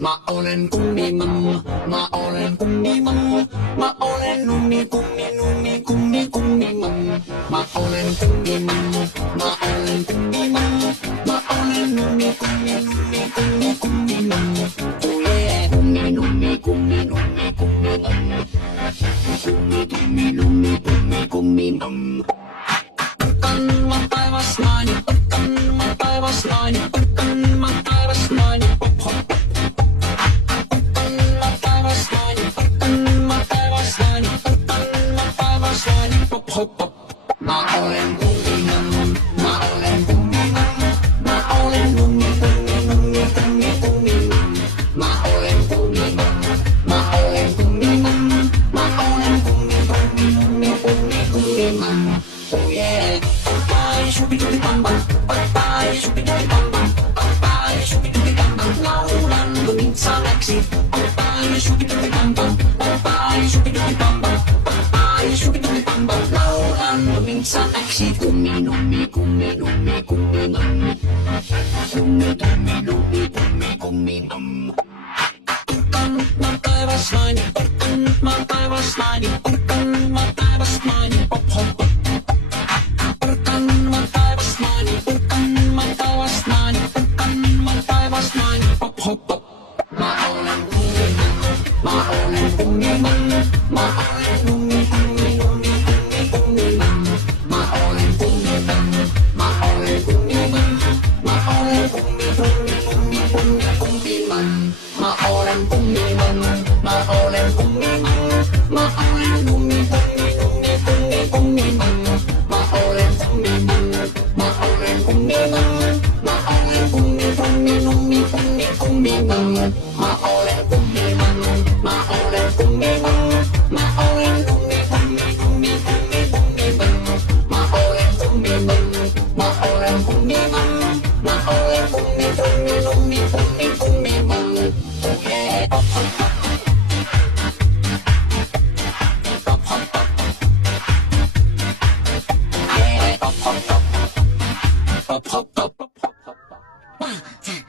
Maolen kummimamma, maolen kummimamma, maolen nummi kummi nummi kummi kummimamma, maolen kummimamma, maolen kummimamma, maolen nummi kummi nummi kummi kummimamma, kuye kummi nummi kummi nummi kummimamma, kummi kummi nummi kummi kummimamma. Pakkan mä taivas nainen, pakkan mä taivas nainen, pakkan mä taivas nainen, hop hop. Hop hop. Mä olen kummimamma, mä olen kummimamma, mä olen nummi kummi nummi kummi kummimamma, mä olen kummimamma, mä olen kummimamma, mä olen kummi kummi nummi kummi kummimamma. Oh yeah. Bye shubi-dubi bam bam, bye shubi-dubi bam bam, bye shubi-dubi bam bam. Laulan luminsaksi, bye shubi-dubi bam bam, bye shubi-dubi bam bam, bye shubi-dubi bam bam. Minsan äksi kummi nummi kummi nummi kummi nummi kummi nummi nummi kummi kummi nummi. Pakkan mä taivas nainen, pakkan mä taivas nainen, pakkan mä taivas nainen, hop hop. Pakkan mä taivas nainen, pakkan mä taivas nainen, pakkan mä taivas nainen, hop hop. Mä olen kummimamma, mä olen kummimamma, mä olen nummi kummi nummi kummi kummimamma. Mä olen kummimamma, mä olen kummimamma, mä olen kummi kummi kummi kummi kummimamma. Mä olen kummimamma, mä olen kummimamma, mä olen nummi kummi nummi kummi kummimamma. Mä olen kummimamma, mä olen kummimamma, mä olen kummi kummi nummi kummi kummimamma. Mä olen kummimamma, mä olen kummimamma, mä olen nummi kummi nummi kummi kummimamma. Mä olen kummimamma, mä olen kummimamma, mä olen kummi kummi nummi kummi kummimamma. Oh yeah. Hop hop hop. Hop hop hop. Yeah. Hop hop hop. Hop hop hop. 1, 2